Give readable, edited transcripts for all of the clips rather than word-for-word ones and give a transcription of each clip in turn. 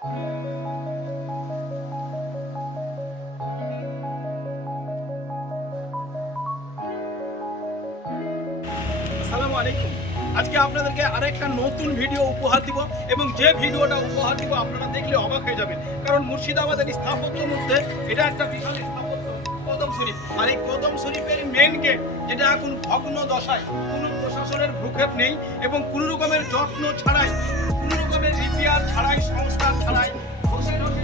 আসসালামু আলাইকুম। আজকে আপনাদেরকে আরেকটা নতুন ভিডিও উপহার দিব এবং যে ভিডিওটা উপহার দিব আপনারা দেখলে অবাক হয়ে যাবেন, কারণ মুর্শিদাবাদের স্থাপত্যের মধ্যে এটা একটা বিশাল স্থাপত্য কদম শরীফ। আর এই কদম শরীফের মেন গেট যেটা এখন ভগ্ন দশায়, কোনো প্রশাসনের ভ্রুক্ষেপ নেই এবং কোনো রকমের যত্ন ছাড়াই, কোনো রকমের রিপেয়ার ছাড়াই, সংস্কার ছাড়াই বসে বসে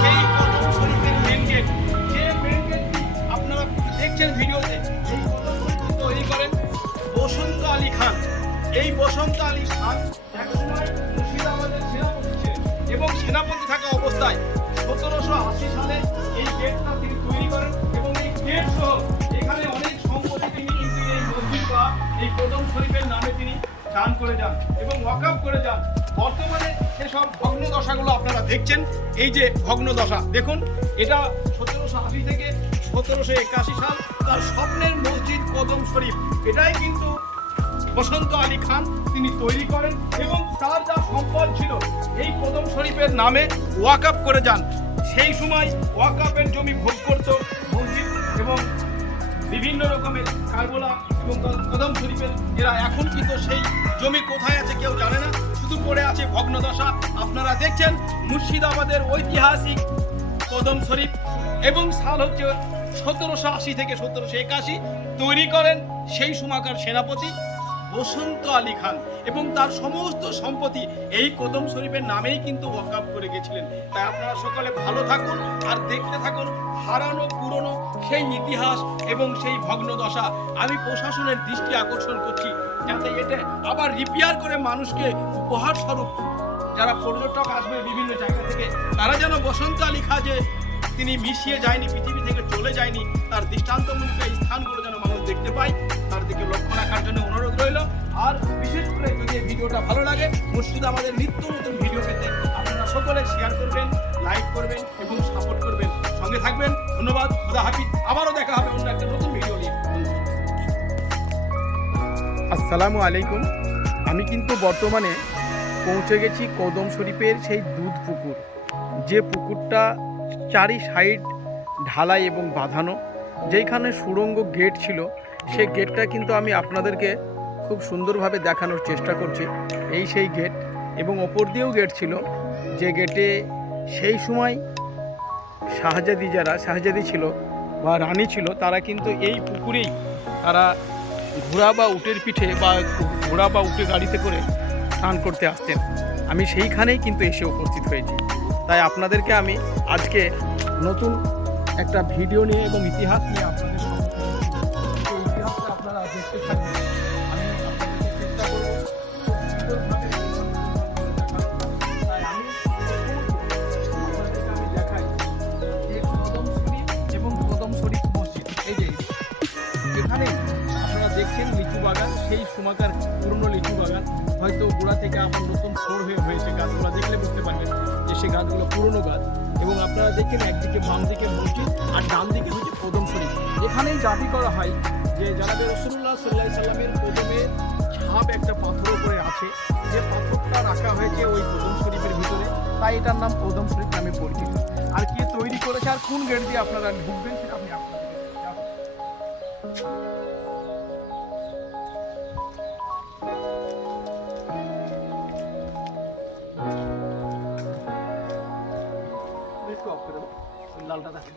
সেই কদম শরীফের মেন গেট, যে মেন গেটটি আপনারা দেখছেন ভিডিওতে, এই কদম শরীফ তৈরি করেন বসন্ত আলী খান। এই বসন্ত আলী খান একসময় মুর্শিদাবাদের সেনাপতি ছিলেন এবং সেনাপতি থাকা অবস্থায় 1780 সালে এই গেটটা তিনি তৈরি করেন এবং এই গেট সহ এখানে অনেক সম্পত্তি তিনি কিন্তু এই মসজিদ বা এই কদম শরীফের নামে তিনি দান করে যান এবং ওয়াকফ করে যান। বর্তমানে সেসব ভগ্ন দশাগুলো আপনারা দেখছেন, এই যে ভগ্ন দশা দেখুন, এটা 1780 থেকে 1781 সাল তার স্বপ্নের মসজিদ কদম শরীফ, এটাই কিন্তু বসন্ত আলী খান তিনি তৈরি করেন এবং তার যা সম্পদ ছিল এই কদম শরীফের নামে ওয়াকফ করে যান। সেই সময় ওয়াকফের জমি ভোগ করত মসজিদ এবং বিভিন্ন রকমের কারবালা এবং কদম শরীফের এরা, এখন কিন্তু সেই জমি কোথায় আছে কেউ জানে না, শুধু পড়ে আছে ভগ্নদশা। আপনারা দেখছেন মুর্শিদাবাদের ঐতিহাসিক কদম শরীফ এবং সাল হচ্ছে 1780 থেকে 1781, তৈরি করেন সেই সময়কার সেনাপতি বসন্ত আলী খান এবং তার সমস্ত সম্পত্তি এই কদম শরীফের নামেই কিন্তু ওয়াকফ করে গেছিলেন। তাই আপনারা সকলে ভালো থাকুন আর দেখতে থাকুন হারানো পুরনো সেই ইতিহাস এবং সেই ভগ্নদশা। আমি প্রশাসনের দৃষ্টি আকর্ষণ করছি যাতে এটা আবার রিপেয়ার করে মানুষকে উপহার স্বরূপ, যারা পর্যটক আসবে বিভিন্ন জায়গা থেকে, তারা যেন বসন্ত আলী খান যে তিনি মিশিয়ে যায়নি, পৃথিবী থেকে চলে যায়নি, তার দৃষ্টান্তমূলক এই স্থানগুলো যেন মানুষ দেখতে পায়, তার দিকে লক্ষ্য রাখার জন্য অনুরোধ রইল। আর বিশেষ করে যদি এই ভিডিওটা ভালো লাগে, মুর্শিদাবাদের নিত্য নতুন ভিডিও পেতে আপনারা সকলে শেয়ার করবেন, লাইক করবেন এবং সাপোর্ট করবেন, সঙ্গে থাকবেন। ধন্যবাদ, খুদা হাফিজ। আবারও দেখা হবে অন্য একটা নতুন ভিডিও নিয়ে। আসসালামু আলাইকুম। আমি কিন্তু বর্তমানে পৌঁছে গেছি কদম শরীফের সেই দুধ পুকুর, যে পুকুরটা চারি সাইড ঢালাই এবং বাঁধানো, যেইখানে সুড়ঙ্গ গেট ছিল, সেই গেটটা কিন্তু আমি আপনাদেরকে খুব সুন্দরভাবে দেখানোর চেষ্টা করছি। এই সেই গেট এবং ওপর দিয়েও গেট ছিল, যে গেটে সেই সময় শাহজাদি ছিল বা রানী ছিল, তারা কিন্তু এই পুকুরেই তারা ঘোড়া বা উটের পিঠে বা ঘোড়া বা উটে গাড়িতে করে স্নান করতে আসতেন। আমি সেইখানেই কিন্তু এসে উপস্থিত হয়েছি। তাই আপনাদেরকে আমি আজকে নতুন একটা ভিডিও নিয়ে এবং ইতিহাস নিয়ে আপনাদের ইতিহাসটা আপনারা দেখতে থাকবেন। আমি আপনাদেরকে চেষ্টা করবো তাই আমি দেখাই যে কদম শরীফ এবং কদম শরীফ মসজিদ। এই যে এখানে আপনারা দেখছেন লিচু বাগান, সেই সময়কার পুরনো লিচু বাগান, হয়তো গোড়া থেকে আমার নতুন ফোর হয়েছে, গাছগুলো দেখলে বুঝতে পারবেন যে সেই গাছগুলো পুরনো গাছ। এবং আপনারা দেখেন একদিকে বাম দিকে মসজিদ আর ডান দিকে হচ্ছে কদম শরীফ। এখানেই দাবি করা হয় যে জানাবে রাসূলুল্লাহ সাল্লাল্লাহু আলাইহি সাল্লামের কদমের ছাপ একটা পাথর উপরে আছে, যে পাথরটা রাখা হয়েছে ওই কদম শরীফের ভিতরে, তাই এটার নাম কদম শরীফ নামে পরিচিত। আর কে তৈরি করেছে আর কোন গেট দিয়ে আপনারা ঢুকবেন সেটা আমি আপনাদেরকে দেখাবো। লালটা দেখা